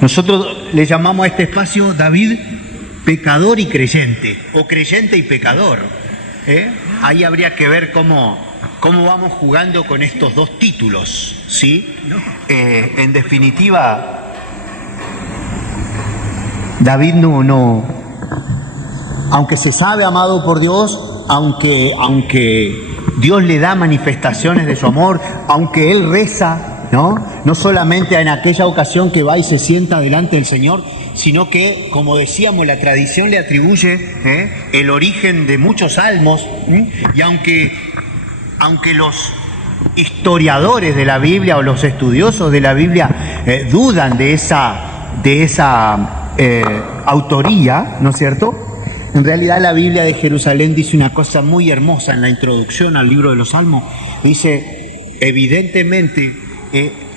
Nosotros le llamamos a este espacio, David, pecador y creyente, o creyente y pecador. Ahí habría que ver cómo vamos jugando con estos dos títulos, ¿sí? En definitiva, David no, aunque se sabe amado por Dios, aunque Dios le da manifestaciones de su amor, aunque él reza, no solamente en aquella ocasión que va y se sienta delante del Señor, sino que, como decíamos, la tradición le atribuye el origen de muchos salmos, y aunque los historiadores de la Biblia o los estudiosos de la Biblia dudan de esa autoría, ¿no es cierto? En realidad la Biblia de Jerusalén dice una cosa muy hermosa en la introducción al libro de los Salmos. Dice, evidentemente,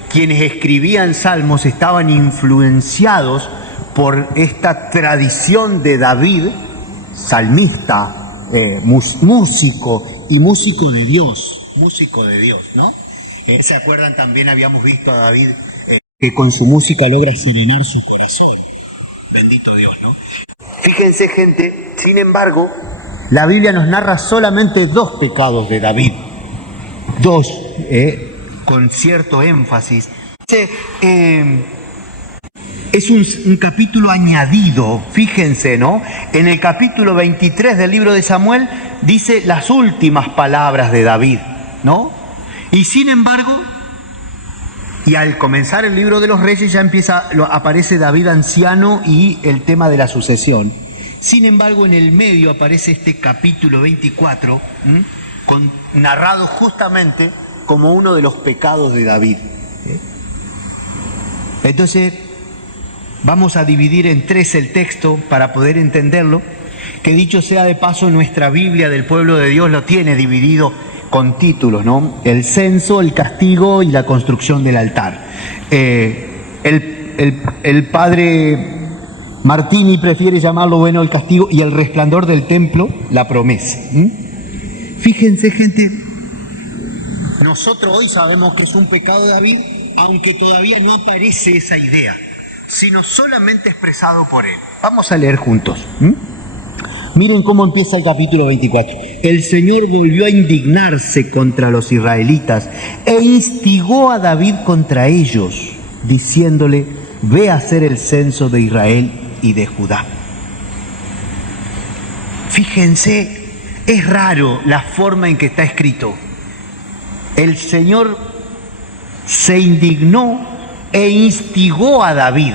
quienes escribían salmos estaban influenciados por esta tradición de David, salmista, músico de Dios, ¿no? ¿Se acuerdan? También habíamos visto a David que con su música logra serenar su corazón. Bendito Dios, ¿no? Fíjense, gente, sin embargo, la Biblia nos narra solamente 2 pecados de David. 2, con cierto énfasis. Es un capítulo añadido, fíjense, ¿no? En el capítulo 23 del libro de Samuel dice las últimas palabras de David, ¿no? Y sin embargo, y al comenzar el libro de los Reyes ya aparece David anciano y el tema de la sucesión. Sin embargo, en el medio aparece este capítulo 24, narrado justamente como uno de los pecados de David. Entonces, vamos a dividir en 3 el texto para poder entenderlo, que dicho sea de paso, nuestra Biblia del pueblo de Dios lo tiene dividido con títulos, ¿no? El censo, el castigo y la construcción del altar. El padre Martini prefiere llamarlo, bueno, el castigo, y el resplandor del templo, la promesa. Fíjense, gente, nosotros hoy sabemos que es un pecado de David, aunque todavía no aparece esa idea, sino solamente expresado por él. Vamos a leer juntos. Miren cómo empieza el capítulo 24. El Señor volvió a indignarse contra los israelitas e instigó a David contra ellos, diciéndole, ve a hacer el censo de Israel y de Judá. Fíjense, es raro la forma en que está escrito. El Señor se indignó e instigó a David.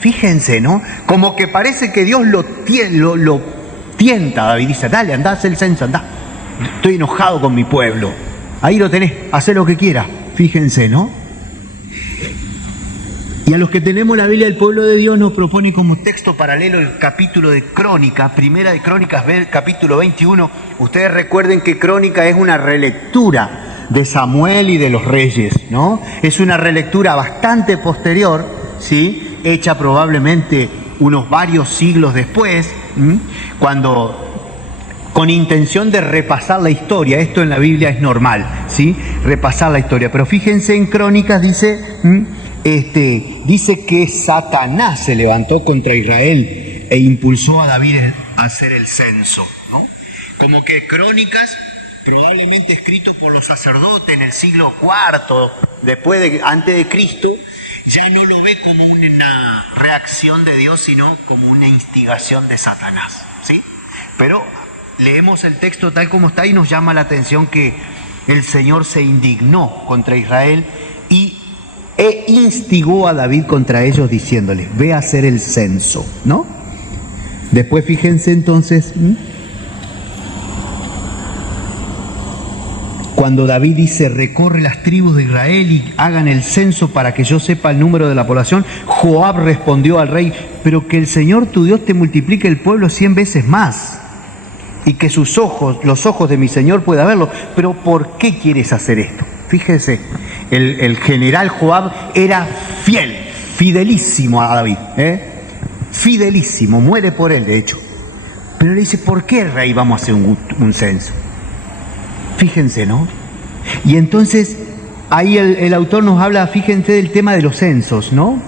Fíjense, ¿no? Como que parece que Dios lo tienta a David. Dice, dale, andá a hacer el censo, andá. Estoy enojado con mi pueblo. Ahí lo tenés, hacé lo que quieras. Fíjense, ¿no? Y a los que tenemos la Biblia del pueblo de Dios nos propone como texto paralelo el capítulo de Crónica, Primera de Crónicas, capítulo 21. Ustedes recuerden que Crónica es una relectura de Samuel y de los reyes, ¿no? Es una relectura bastante posterior, ¿sí? Hecha probablemente unos varios siglos después, con intención de repasar la historia. Esto en la Biblia es normal, ¿sí? Repasar la historia. Pero fíjense, en Crónicas dice que Satanás se levantó contra Israel e impulsó a David a hacer el censo, ¿no? Como que Crónicas, probablemente escrito por los sacerdotes en el siglo IV, antes de Cristo, ya no lo ve como una reacción de Dios, sino como una instigación de Satanás, ¿sí? Pero leemos el texto tal como está y nos llama la atención que el Señor se indignó contra Israel e instigó a David contra ellos diciéndoles, ve a hacer el censo, ¿no? Después fíjense entonces, cuando David dice, recorre las tribus de Israel y hagan el censo para que yo sepa el número de la población, Joab respondió al rey, pero que el Señor tu Dios te multiplique el pueblo 100 veces más y que los ojos de mi Señor pueda verlo. Pero ¿por qué quieres hacer esto? Fíjese, el general Joab era fidelísimo a David, fidelísimo, muere por él de hecho. Pero le dice, ¿por qué, rey, vamos a hacer un censo? Fíjense, ¿no? Y entonces ahí el autor nos habla, fíjense, del tema de los censos, ¿no?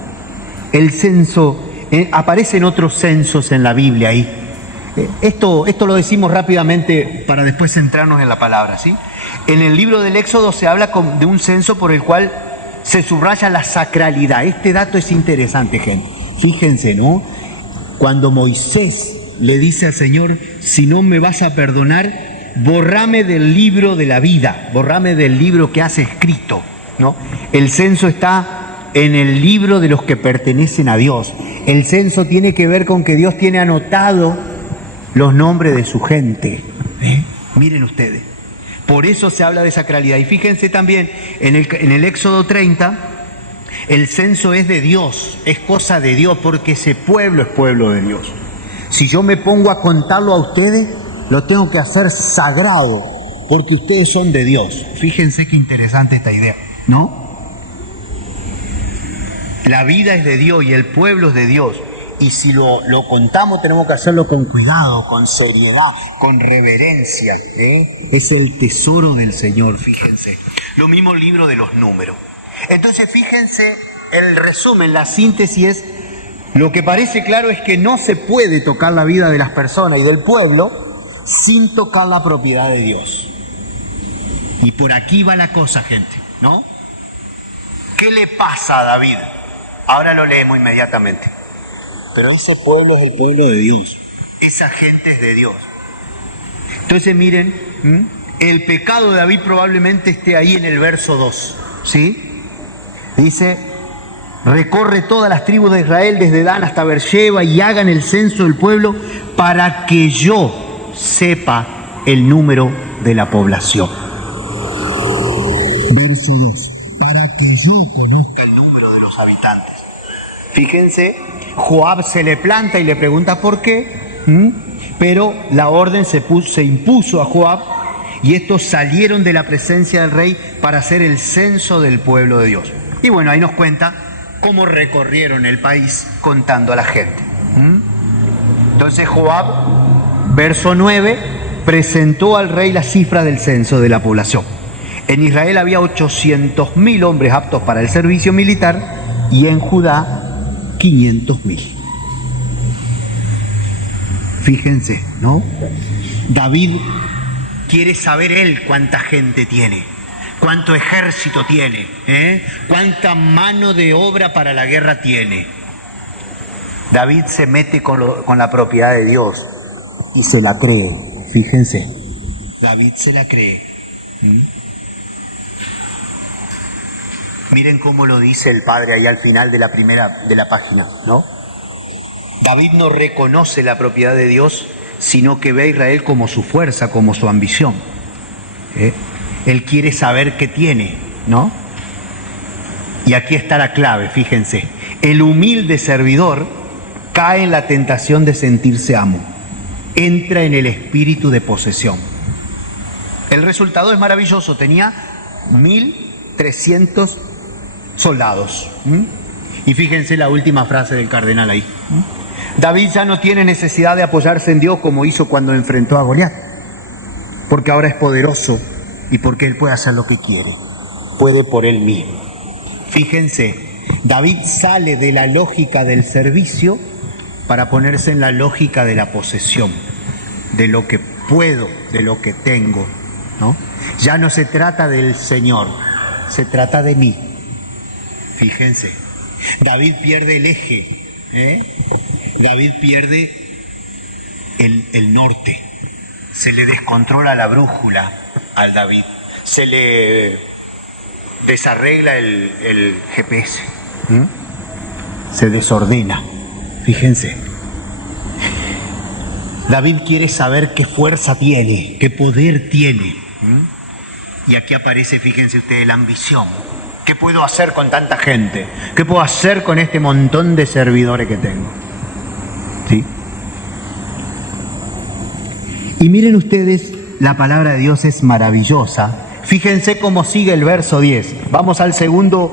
El censo, aparecen otros censos en la Biblia ahí. Esto lo decimos rápidamente para después centrarnos en la palabra, ¿sí? En el libro del Éxodo se habla de un censo por el cual se subraya la sacralidad. Este dato es interesante, gente. Fíjense, ¿no? Cuando Moisés le dice al Señor, si no me vas a perdonar, borrame del libro de la vida, borrame del libro que has escrito, ¿no? El censo está en el libro de los que pertenecen a Dios. El censo tiene que ver con que Dios tiene anotado los nombres de su gente. Miren ustedes. Por eso se habla de sacralidad. Y fíjense también, en el Éxodo 30, el censo es de Dios, es cosa de Dios, porque ese pueblo es pueblo de Dios. Si yo me pongo a contarlo a ustedes, lo tengo que hacer sagrado, porque ustedes son de Dios. Fíjense qué interesante esta idea, ¿no? La vida es de Dios y el pueblo es de Dios. Y si lo contamos, tenemos que hacerlo con cuidado, con seriedad, con reverencia. Es el tesoro del Señor, fíjense. Lo mismo el libro de los números. Entonces, fíjense, el resumen, la síntesis es, lo que parece claro es que no se puede tocar la vida de las personas y del pueblo sin tocar la propiedad de Dios. Y por aquí va la cosa, gente, ¿no? ¿Qué le pasa a David? Ahora lo leemos inmediatamente. Pero ese pueblo es el pueblo de Dios. Esa gente es de Dios. Entonces miren, el pecado de David probablemente esté ahí en el verso 2. ¿Sí? Dice, recorre todas las tribus de Israel desde Dan hasta Beersheba y hagan el censo del pueblo para que yo sepa el número de la población. Verso 2. Para que yo conozca el número de los habitantes. Fíjense, Joab se le planta y le pregunta por qué, pero la orden se impuso a Joab y estos salieron de la presencia del rey para hacer el censo del pueblo de Dios. Y bueno, ahí nos cuenta cómo recorrieron el país contando a la gente. Entonces Joab, verso 9, presentó al rey la cifra del censo de la población. En Israel había 800.000 hombres aptos para el servicio militar y en Judá 500.000. Fíjense, ¿no? David quiere saber él cuánta gente tiene, cuánto ejército tiene, cuánta mano de obra para la guerra tiene. David se mete con la propiedad de Dios y se la cree. Fíjense, David se la cree. Miren cómo lo dice el padre ahí al final de la página, ¿no? David no reconoce la propiedad de Dios, sino que ve a Israel como su fuerza, como su ambición. Él quiere saber qué tiene, ¿no? Y aquí está la clave, fíjense. El humilde servidor cae en la tentación de sentirse amo. Entra en el espíritu de posesión. El resultado es maravilloso. Tenía 1.300 soldados. Y fíjense la última frase del cardenal ahí. David ya no tiene necesidad de apoyarse en Dios como hizo cuando enfrentó a Goliat, porque ahora es poderoso y porque él puede hacer lo que quiere, puede por él mismo. Fíjense, David sale de la lógica del servicio para ponerse en la lógica de la posesión, de lo que puedo, de lo que tengo, ¿no? Ya no se trata del Señor, se trata de mí. Fíjense, David pierde el eje, David pierde el norte, se le descontrola la brújula al David, se le desarregla el GPS, se desordena. Fíjense, David quiere saber qué fuerza tiene, qué poder tiene. Y aquí aparece, fíjense ustedes, la ambición. ¿Qué puedo hacer con tanta gente? ¿Qué puedo hacer con este montón de servidores que tengo? ¿Sí? Y miren ustedes, la palabra de Dios es maravillosa. Fíjense cómo sigue el verso 10. Vamos al segundo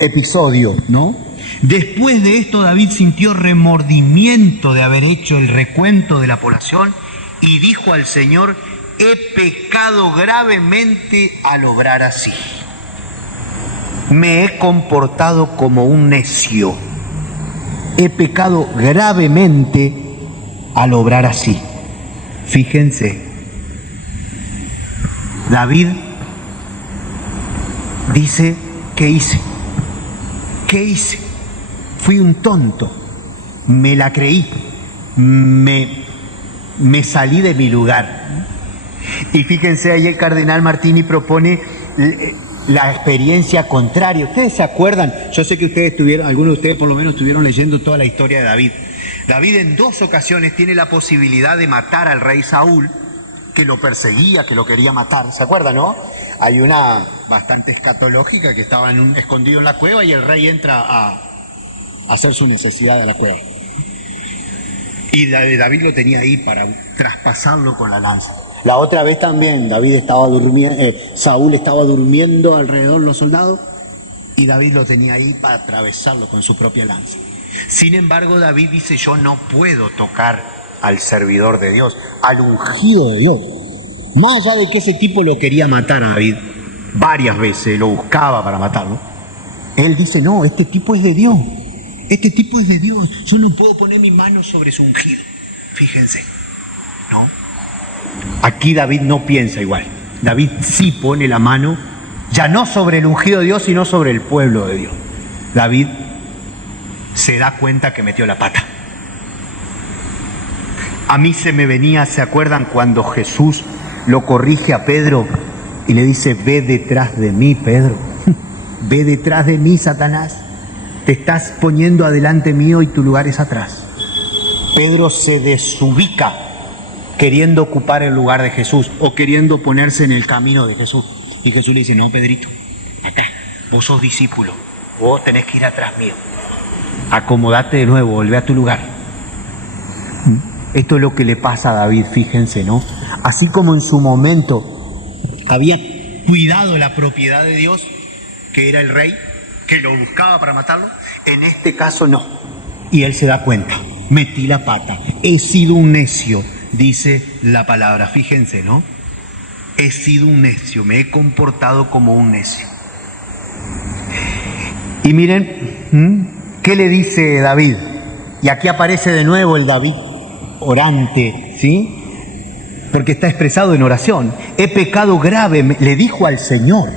episodio, ¿no? Después de esto, David sintió remordimiento de haber hecho el recuento de la población y dijo al Señor: he pecado gravemente al obrar así. Me he comportado como un necio. he pecado gravemente al obrar así. Fíjense, David dice, ¿qué hice? ¿Qué hice? Fui un tonto, me la creí, me salí de mi lugar. Y fíjense, ahí el cardenal Martini propone la experiencia contraria. ¿Ustedes se acuerdan? Yo sé que algunos de ustedes por lo menos estuvieron leyendo toda la historia de David. David en 2 ocasiones tiene la posibilidad de matar al rey Saúl, que lo perseguía, que lo quería matar. ¿Se acuerdan, no? Hay una bastante escatológica que estaba escondido en la cueva y el rey entra a hacer su necesidad de la cueva. Y David lo tenía ahí para traspasarlo con la lanza. La otra vez también Saúl estaba durmiendo alrededor de los soldados y David lo tenía ahí para atravesarlo con su propia lanza. Sin embargo, David dice, yo no puedo tocar al servidor de Dios, al ungido de Dios. Más allá de que ese tipo lo quería matar a David, varias veces lo buscaba para matarlo, él dice, no, este tipo es de Dios, este tipo es de Dios, yo no puedo poner mi mano sobre su ungido. Fíjense, ¿no? Aquí David no piensa igual. David sí pone la mano, ya no sobre el ungido de Dios, sino sobre el pueblo de Dios. David se da cuenta que metió la pata. A mí ¿se acuerdan cuando Jesús lo corrige a Pedro y le dice, ve detrás de mí, Pedro? Ve detrás de mí, Satanás. Te estás poniendo adelante mío y tu lugar es atrás. Pedro se desubica queriendo ocupar el lugar de Jesús o queriendo ponerse en el camino de Jesús. Y Jesús le dice, no, Pedrito, acá, vos sos discípulo, vos tenés que ir atrás mío. Acomodate de nuevo, volvé a tu lugar. Esto es lo que le pasa a David, fíjense, ¿no? Así como en su momento había cuidado la propiedad de Dios, que era el rey, que lo buscaba para matarlo, en este caso no. Y él se da cuenta, metí la pata, he sido un necio, dice la palabra, fíjense, ¿no? He sido un necio, me he comportado como un necio. Y miren, ¿qué le dice David? Y aquí aparece de nuevo el David orante, ¿sí? Porque está expresado en oración. He pecado grave, le dijo al Señor,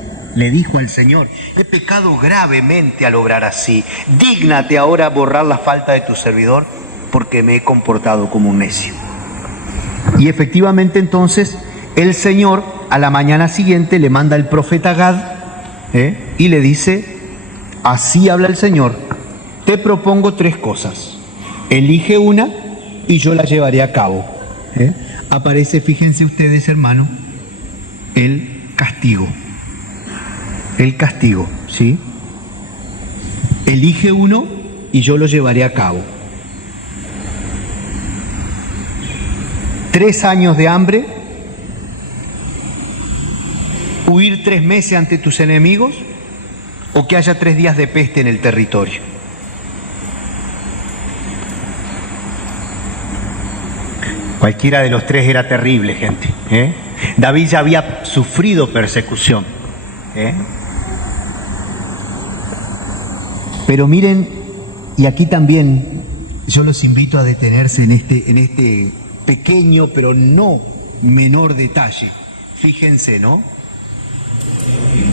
he pecado gravemente al obrar así. Dígnate ahora borrar la falta de tu servidor, porque me he comportado como un necio. Y efectivamente entonces el Señor a la mañana siguiente le manda el profeta Gad y le dice, así habla el Señor, te propongo 3 cosas, elige una y yo la llevaré a cabo. Aparece, fíjense ustedes, hermano, el castigo, ¿sí? Elige uno y yo lo llevaré a cabo. 3 años de hambre, huir 3 meses ante tus enemigos, o que haya 3 días de peste en el territorio. Cualquiera de los 3 era terrible, gente. David ya había sufrido persecución. Pero miren, y aquí también yo los invito a detenerse en este pequeño pero no menor detalle. Fíjense, ¿no?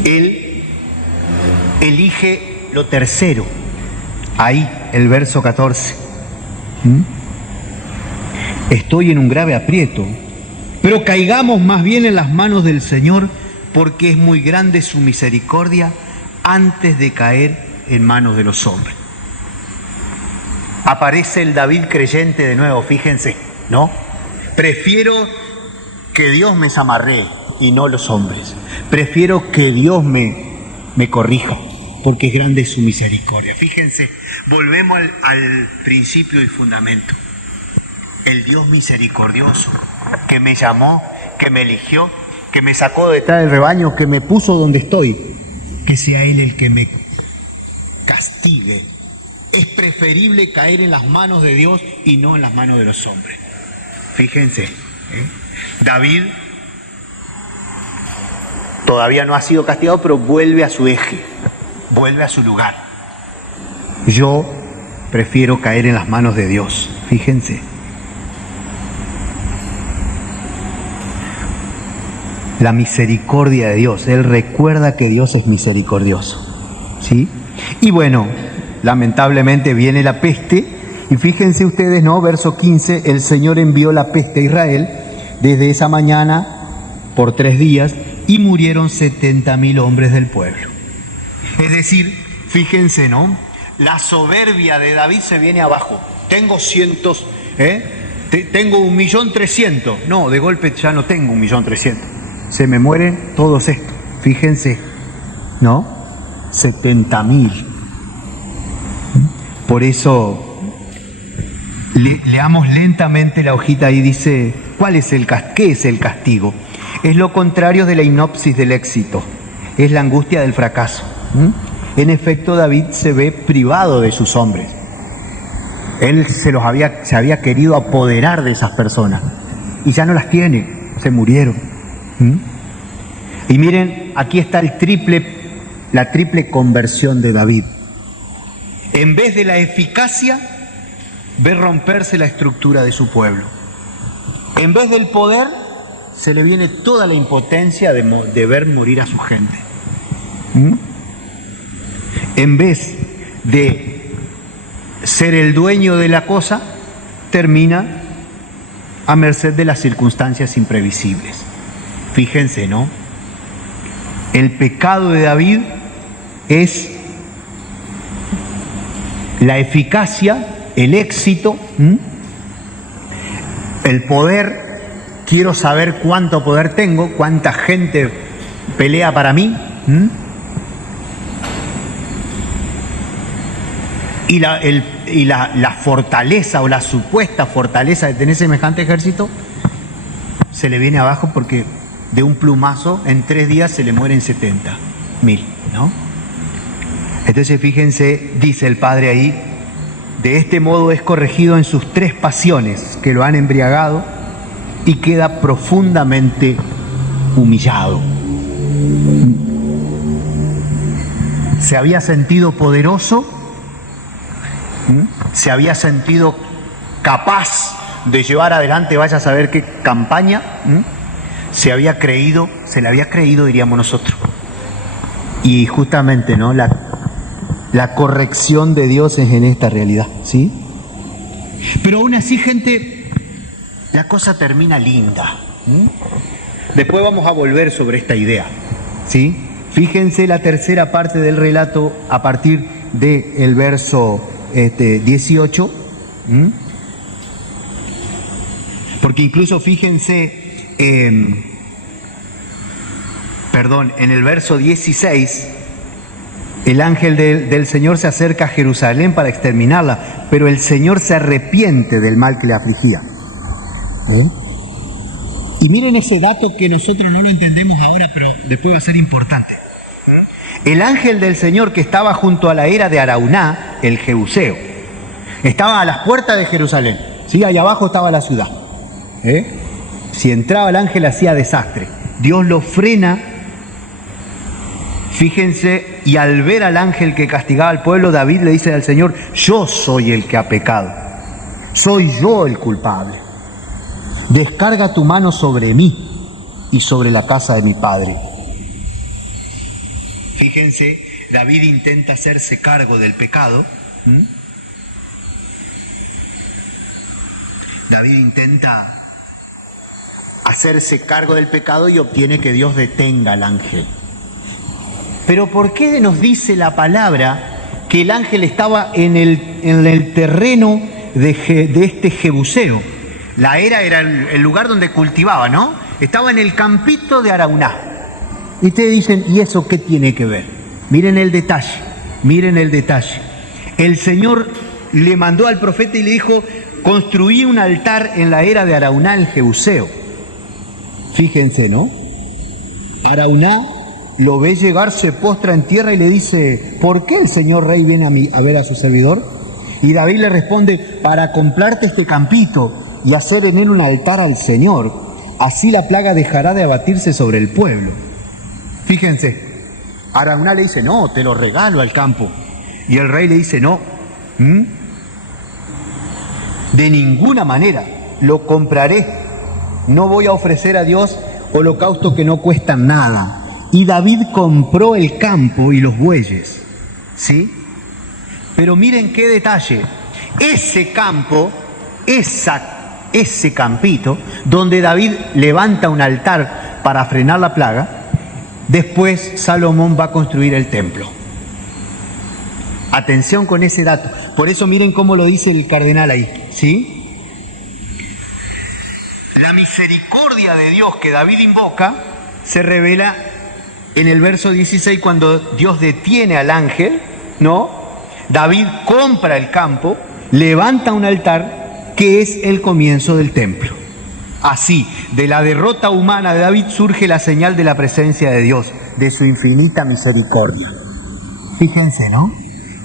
Él elige lo tercero. Ahí, el verso 14. Estoy en un grave aprieto, pero caigamos más bien en las manos del Señor, porque es muy grande su misericordia antes de caer en manos de los hombres. Aparece el David creyente de nuevo, fíjense, ¿no? Prefiero que Dios me zamarree y no los hombres. Prefiero que Dios me corrija, porque es grande su misericordia. Fíjense, volvemos al principio y fundamento. El Dios misericordioso, que me llamó, que me eligió, que me sacó de detrás del rebaño, que me puso donde estoy, que sea Él el que me castigue. Es preferible caer en las manos de Dios y no en las manos de los hombres. Fíjense, David todavía no ha sido castigado, pero vuelve a su eje, vuelve a su lugar. Yo prefiero caer en las manos de Dios. Fíjense. La misericordia de Dios. Él recuerda que Dios es misericordioso. ¿Sí? Y bueno, lamentablemente viene la peste. Y fíjense ustedes, ¿no? Verso 15, el Señor envió la peste a Israel desde esa mañana por 3 días y murieron 70.000 hombres del pueblo. Es decir, fíjense, ¿no? La soberbia de David se viene abajo. Tengo cientos, tengo 1.300.000. No, de golpe ya no tengo 1.300.000. Se me mueren todos estos. Fíjense, ¿no? 70.000. Por eso, leamos lentamente la hojita y dice, ¿qué es el castigo? Es lo contrario de la inopsis del éxito. Es la angustia del fracaso. En efecto, David se ve privado de sus hombres. Él se había querido apoderar de esas personas y ya no las tiene, se murieron. Y miren, aquí está la triple conversión de David. En vez de la eficacia, ve romperse la estructura de su pueblo. En vez del poder, se le viene toda la impotencia de ver morir a su gente. En vez de ser el dueño de la cosa, termina a merced de las circunstancias imprevisibles. Fíjense, ¿no? El pecado de David es la eficacia, el éxito, el poder. Quiero saber cuánto poder tengo, cuánta gente pelea para mí. Y la fortaleza o la supuesta fortaleza de tener semejante ejército se le viene abajo porque de un plumazo en 3 días se le mueren 70.000, ¿no? Entonces fíjense, dice el Padre ahí, de este modo es corregido en sus 3 pasiones que lo han embriagado y queda profundamente humillado. Se había sentido poderoso, se había sentido capaz de llevar adelante, vaya a saber qué campaña, se le había creído, diríamos nosotros. Y justamente, ¿no? La corrección de Dios es en esta realidad, ¿sí? Pero aún así, gente, la cosa termina linda. Después vamos a volver sobre esta idea, ¿sí? Fíjense la tercera parte del relato a partir del verso 18. Porque incluso fíjense, en el verso 16, el ángel del Señor se acerca a Jerusalén para exterminarla, pero el Señor se arrepiente del mal que le afligía. Y miren ese dato que nosotros no lo entendemos ahora, pero después va a ser importante. El ángel del Señor que estaba junto a la era de Arauná, el Jebuseo, estaba a las puertas de Jerusalén, ¿sí? Allá abajo estaba la ciudad. Si entraba el ángel hacía desastre. Dios lo frena, fíjense, y al ver al ángel que castigaba al pueblo, David le dice al Señor, yo soy el que ha pecado, soy yo el culpable. Descarga tu mano sobre mí y sobre la casa de mi padre. Fíjense, David intenta hacerse cargo del pecado. David intenta hacerse cargo del pecado y obtiene que Dios detenga al ángel. Pero ¿por qué nos dice la palabra que el ángel estaba en el terreno de este Jebuseo? La era el lugar donde cultivaba, ¿no? Estaba en el campito de Arauná. Y ustedes dicen, ¿y eso qué tiene que ver? Miren el detalle, miren el detalle. El Señor le mandó al profeta y le dijo, construí un altar en la era de Arauná, el Jebuseo. Fíjense, ¿no? Arauná lo ve llegar, se postra en tierra y le dice, ¿por qué el señor rey viene a ver a su servidor? Y David le responde, para comprarte este campito y hacer en él un altar al Señor, así la plaga dejará de abatirse sobre el pueblo. Fíjense, Arauná le dice, no, te lo regalo al campo. Y el rey le dice, no, De ninguna manera lo compraré. No voy a ofrecer a Dios holocaustos que no cuestan nada. Y David compró el campo y los bueyes, ¿sí? Pero miren qué detalle. Ese campo, ese campito, donde David levanta un altar para frenar la plaga, después Salomón va a construir el templo. Atención con ese dato. Por eso miren cómo lo dice el cardenal ahí, ¿sí? La misericordia de Dios que David invoca se revela en el verso 16 cuando Dios detiene al ángel, ¿no? David compra el campo, levanta un altar que es el comienzo del templo. Así, de la derrota humana de David surge la señal de la presencia de Dios, de su infinita misericordia. Fíjense, ¿no?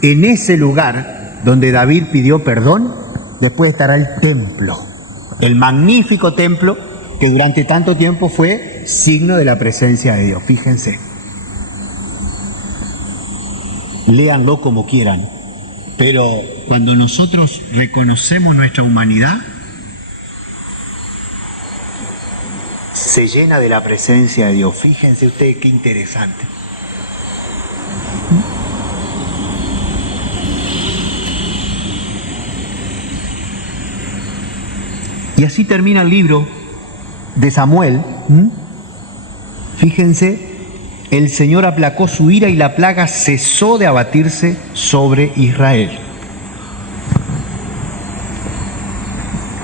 En ese lugar donde David pidió perdón, después estará el templo, el magnífico templo que durante tanto tiempo fue signo de la presencia de Dios. Fíjense. Léanlo como quieran, pero cuando nosotros reconocemos nuestra humanidad, se llena de la presencia de Dios. Fíjense ustedes qué interesante. Y así termina el libro de Samuel. Fíjense, el Señor aplacó su ira y la plaga cesó de abatirse sobre Israel.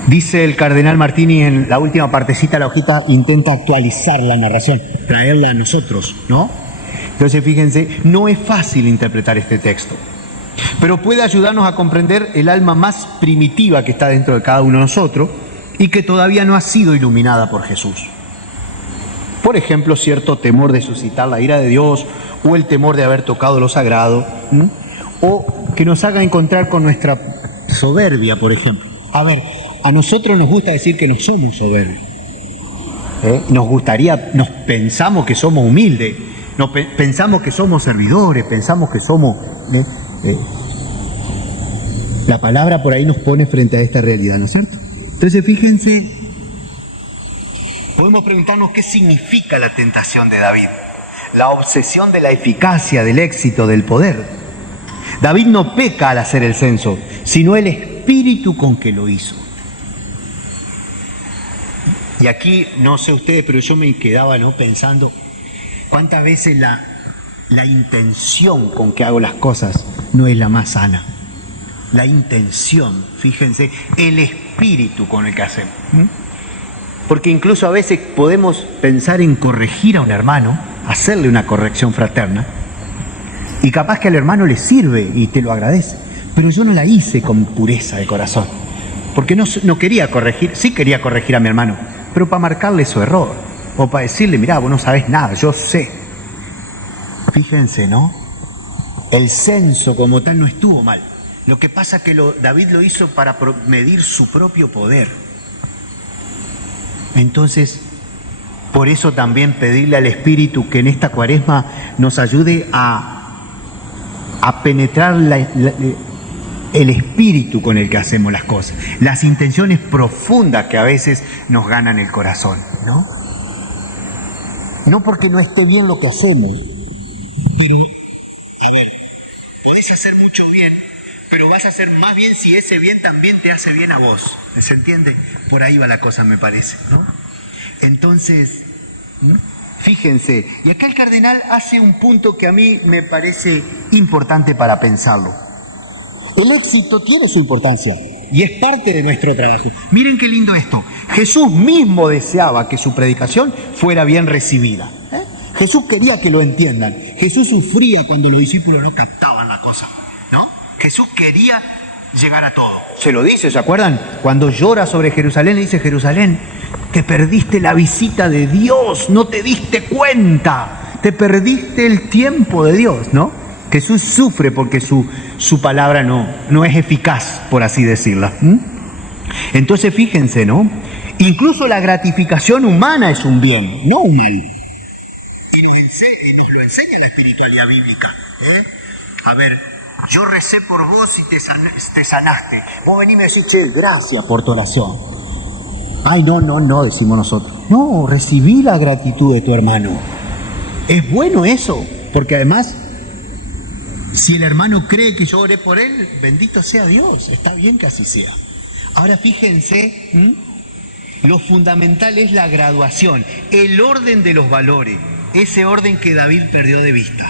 Dice el cardenal Martini en la última partecita de la hojita, intenta actualizar la narración, traerla a nosotros, ¿no? Entonces fíjense, no es fácil interpretar este texto, pero puede ayudarnos a comprender el alma más primitiva que está dentro de cada uno de nosotros y que todavía no ha sido iluminada por Jesús. Por ejemplo, cierto temor de suscitar la ira de Dios, o el temor de haber tocado lo sagrado, o que nos haga encontrar con nuestra soberbia, por ejemplo. A ver, a nosotros nos gusta decir que no somos soberbios. Nos pensamos que somos humildes, pensamos que somos servidores, pensamos que somos... La palabra por ahí nos pone frente a esta realidad, ¿no es cierto? Entonces, fíjense, podemos preguntarnos qué significa la tentación de David, la obsesión de la eficacia, del éxito, del poder. David no peca al hacer el censo, sino el espíritu con que lo hizo. Y aquí, no sé ustedes, pero yo me quedaba, ¿no?, pensando cuántas veces la intención con que hago las cosas no es la más sana. La intención, fíjense, el espíritu con el que hacemos. Porque incluso a veces podemos pensar en corregir a un hermano, hacerle una corrección fraterna, y capaz que al hermano le sirve y te lo agradece, pero yo no la hice con pureza de corazón, porque no quería corregir, sí quería corregir a mi hermano, pero para marcarle su error, o para decirle, mirá, vos no sabés nada, yo sé. Fíjense, ¿no? El censo como tal no estuvo mal. Lo que pasa es que David lo hizo para medir su propio poder. Entonces, por eso también pedirle al Espíritu que en esta Cuaresma nos ayude a penetrar el espíritu con el que hacemos las cosas, las intenciones profundas que a veces nos ganan el corazón, ¿no? No porque no esté bien lo que hacemos, pero, a ver, podés hacer mucho bien, pero vas a hacer más bien si ese bien también te hace bien a vos. ¿Se entiende? Por ahí va la cosa, me parece, ¿no? Entonces, fíjense, y acá el cardenal hace un punto que a mí me parece importante para pensarlo. El éxito tiene su importancia y es parte de nuestro trabajo. Miren qué lindo esto. Jesús mismo deseaba que su predicación fuera bien recibida. Jesús quería que lo entiendan. Jesús sufría cuando los discípulos no captaban la cosa, ¿no? Jesús quería llegar a todo. Se lo dice, ¿se acuerdan? Cuando llora sobre Jerusalén, le dice: Jerusalén, te perdiste la visita de Dios, no te diste cuenta, te perdiste el tiempo de Dios, ¿no? Jesús sufre porque su palabra no es eficaz, por así decirla. Entonces fíjense, ¿no? Incluso la gratificación humana es un bien, no un mal. Y nos lo enseña la espiritualidad bíblica. A ver, Yo recé por vos y te sanaste. Vos venís y me decís, che, gracias por tu oración. Ay, no, decimos nosotros. No, recibí la gratitud de tu hermano. Es bueno eso, porque además, si el hermano cree que yo oré por él, bendito sea Dios, está bien que así sea. Ahora fíjense, lo fundamental es la graduación, el orden de los valores, ese orden que David perdió de vista.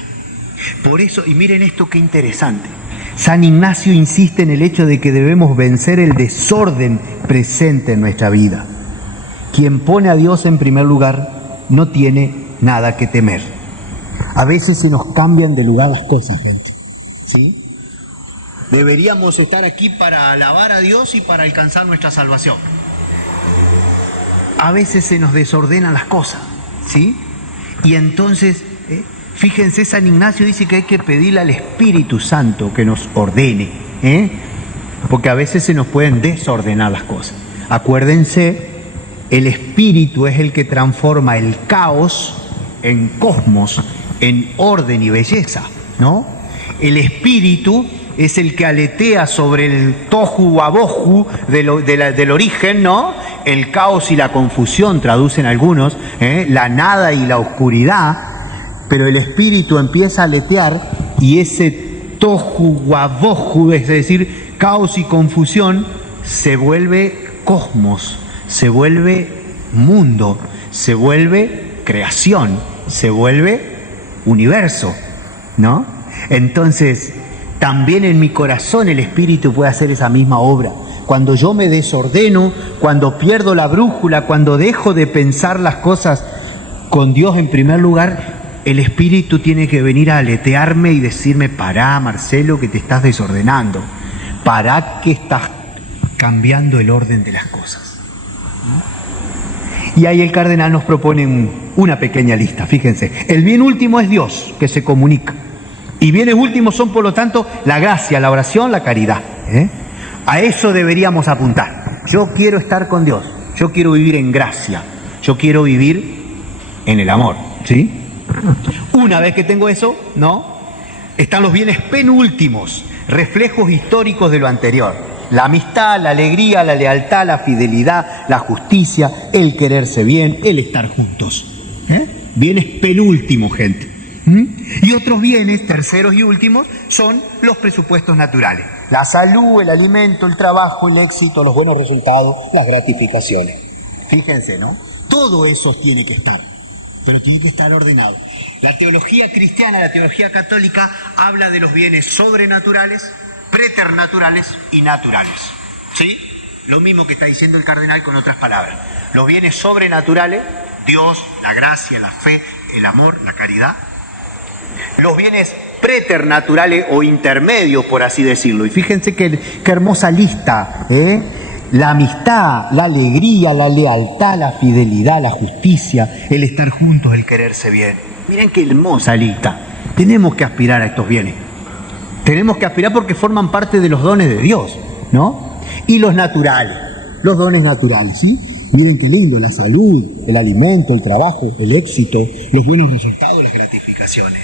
Por eso, y miren esto qué interesante, San Ignacio insiste en el hecho de que debemos vencer el desorden presente en nuestra vida. Quien pone a Dios en primer lugar no tiene nada que temer. A veces se nos cambian de lugar las cosas, gente. ¿Sí? Deberíamos estar aquí para alabar a Dios y para alcanzar nuestra salvación. A veces se nos desordenan las cosas, ¿sí? Y entonces, fíjense, San Ignacio dice que hay que pedirle al Espíritu Santo que nos ordene, porque a veces se nos pueden desordenar las cosas. Acuérdense, el Espíritu es el que transforma el caos en cosmos, en orden y belleza, ¿no? El Espíritu es el que aletea sobre el tohu wabohu del origen, ¿no? El caos y la confusión, traducen algunos, la nada y la oscuridad, pero el Espíritu empieza a aletear y ese tohu wabohu, es decir, caos y confusión, se vuelve cosmos, se vuelve mundo, se vuelve creación, se vuelve universo, ¿no? Entonces, también en mi corazón el Espíritu puede hacer esa misma obra. Cuando yo me desordeno, cuando pierdo la brújula, cuando dejo de pensar las cosas con Dios en primer lugar, el Espíritu tiene que venir a aletearme y decirme, pará, Marcelo, que te estás desordenando. Pará, que estás cambiando el orden de las cosas. Y ahí el cardenal nos propone una pequeña lista, fíjense. El bien último es Dios, que se comunica. Y bienes últimos son, por lo tanto, la gracia, la oración, la caridad. A eso deberíamos apuntar. Yo quiero estar con Dios, yo quiero vivir en gracia, yo quiero vivir en el amor, ¿sí? Una vez que tengo eso, ¿no? Están los bienes penúltimos, reflejos históricos de lo anterior. La amistad, la alegría, la lealtad, la fidelidad, la justicia, el quererse bien, el estar juntos. Bienes penúltimos, gente. Y otros bienes, terceros y últimos, son los presupuestos naturales. La salud, el alimento, el trabajo, el éxito, los buenos resultados, las gratificaciones. Fíjense, ¿no? Todo eso tiene que estar, pero tiene que estar ordenado. La teología cristiana, la teología católica, habla de los bienes sobrenaturales, preternaturales y naturales. ¿Sí? Lo mismo que está diciendo el cardenal con otras palabras. Los bienes sobrenaturales, Dios, la gracia, la fe, el amor, la caridad. Los bienes preternaturales o intermedios, por así decirlo. Y fíjense qué hermosa lista, La amistad, la alegría, la lealtad, la fidelidad, la justicia, el estar juntos, el quererse bien. Miren qué hermosa lista. Tenemos que aspirar a estos bienes. Tenemos que aspirar porque forman parte de los dones de Dios, ¿no? Y los naturales, los dones naturales, ¿sí? Miren qué lindo, la salud, el alimento, el trabajo, el éxito, los buenos resultados, las gratificaciones.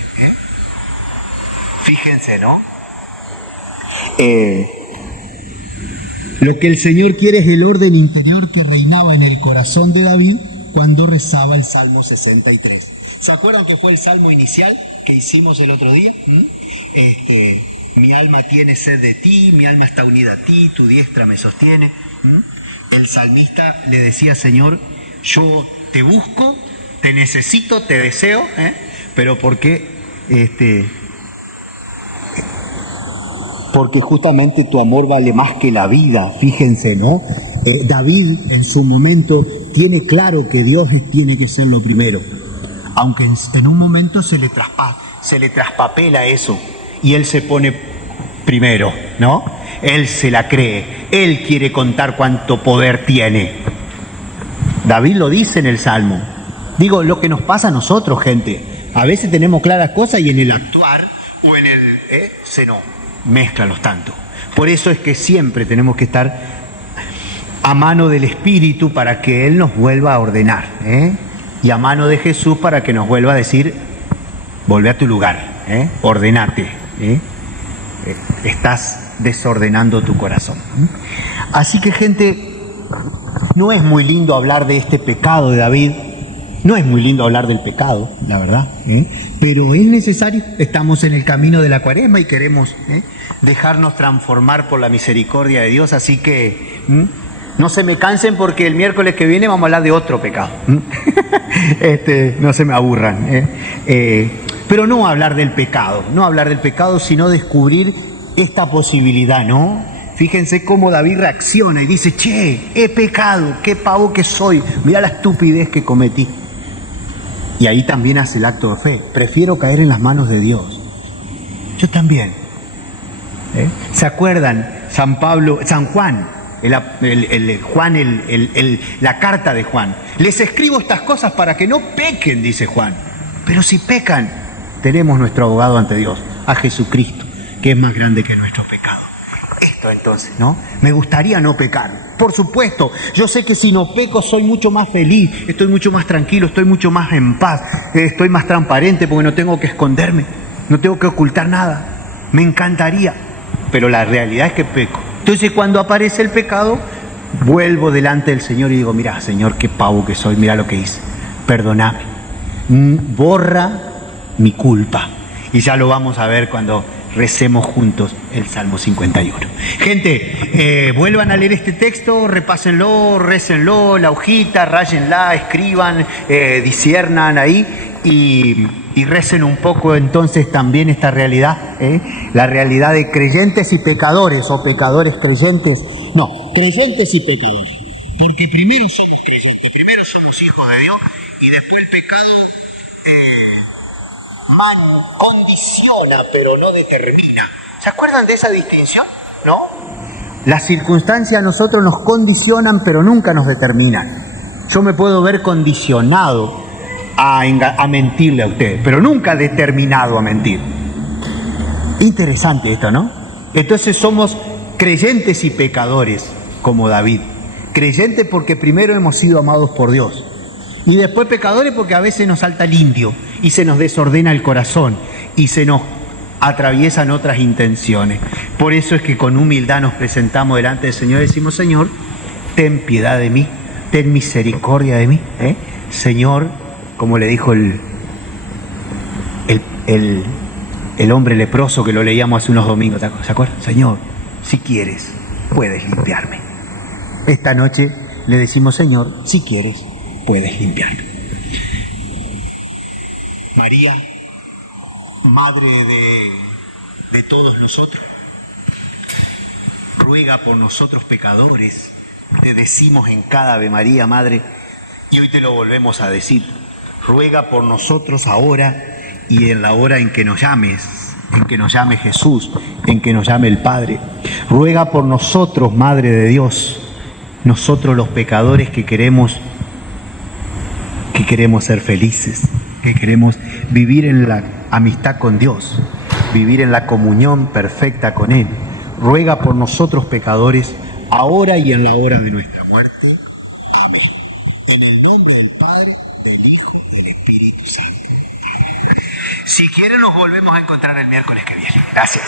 Fíjense, ¿no? Lo que el Señor quiere es el orden interior que reinaba en el corazón de David cuando rezaba el Salmo 63. ¿Se acuerdan que fue el salmo inicial que hicimos el otro día? Mi alma tiene sed de ti, mi alma está unida a ti, tu diestra me sostiene. El salmista le decía, Señor, yo te busco, te necesito, te deseo, pero porque justamente tu amor vale más que la vida, fíjense, ¿no? David en su momento tiene claro que Dios tiene que ser lo primero, aunque en un momento se le traspapela eso y él se pone primero, ¿no? Él se la cree, él quiere contar cuánto poder tiene. David lo dice en el Salmo. Digo, lo que nos pasa a nosotros, gente, a veces tenemos claras cosas y en el actuar o en el se nos mezclan los tantos. Por eso es que siempre tenemos que estar a mano del Espíritu para que Él nos vuelva a ordenar, y a mano de Jesús para que nos vuelva a decir, volvé a tu lugar, ordenate. estás desordenando tu corazón. Así que, gente, no es muy lindo hablar de este pecado de David, no es muy lindo hablar del pecado, la verdad, pero es necesario. Estamos en el camino de la Cuaresma y queremos dejarnos transformar por la misericordia de Dios, así que no se me cansen porque el miércoles que viene vamos a hablar de otro pecado. No se me aburran. Pero no hablar del pecado, sino descubrir esta posibilidad, ¿no? Fíjense cómo David reacciona y dice: che, he pecado, qué pavo que soy, mirá la estupidez que cometí. Y ahí también hace el acto de fe. Prefiero caer en las manos de Dios. Yo también. ¿Se acuerdan? San Juan, la carta de Juan. Les escribo estas cosas para que no pequen, dice Juan. Pero si pecan, tenemos nuestro abogado ante Dios, a Jesucristo, que es más grande que nuestro pecado. Esto entonces, ¿no? Me gustaría no pecar. Por supuesto, yo sé que si no peco soy mucho más feliz, estoy mucho más tranquilo, estoy mucho más en paz, estoy más transparente porque no tengo que esconderme, no tengo que ocultar nada. Me encantaría, pero la realidad es que peco. Entonces, cuando aparece el pecado, vuelvo delante del Señor y digo: mira, Señor, qué pavo que soy, mira lo que hice, perdóname, borra mi culpa. Y ya lo vamos a ver cuando recemos juntos el Salmo 51. Gente, vuelvan a leer este texto, repásenlo, récenlo, la hojita, ráyenla, escriban, disciernan ahí y recen un poco entonces también esta realidad, la realidad de creyentes y pecadores, o pecadores creyentes. No, creyentes y pecadores. Porque primero somos creyentes, primero somos hijos de Dios y después el pecado condiciona, pero no determina. ¿Se acuerdan de esa distinción? ¿No? Las circunstancias a nosotros nos condicionan, pero nunca nos determinan. Yo me puedo ver condicionado a mentirle a usted, pero nunca determinado a mentir. Interesante esto, ¿no? Entonces somos creyentes y pecadores, como David. Creyentes porque primero hemos sido amados por Dios. Y después pecadores porque a veces nos salta el indio y se nos desordena el corazón y se nos atraviesan otras intenciones. Por eso es que con humildad nos presentamos delante del Señor y decimos: Señor, ten piedad de mí, ten misericordia de mí. Señor, como le dijo el hombre leproso que lo leíamos hace unos domingos, ¿se acuerdan? Señor, si quieres, puedes limpiarme. Esta noche le decimos: Señor, si quieres, puedes limpiarlo. María, Madre de todos nosotros, ruega por nosotros pecadores. Te decimos en cada Ave María, Madre, y hoy te lo volvemos a decir: ruega por nosotros ahora y en la hora en que nos llames, en que nos llame Jesús, en que nos llame el Padre. Ruega por nosotros, Madre de Dios, nosotros los pecadores que queremos ser felices, que queremos vivir en la amistad con Dios, vivir en la comunión perfecta con Él. Ruega por nosotros pecadores, ahora y en la hora de nuestra muerte. Amén. En el nombre del Padre, del Hijo y del Espíritu Santo. Si quieren, nos volvemos a encontrar el miércoles que viene. Gracias.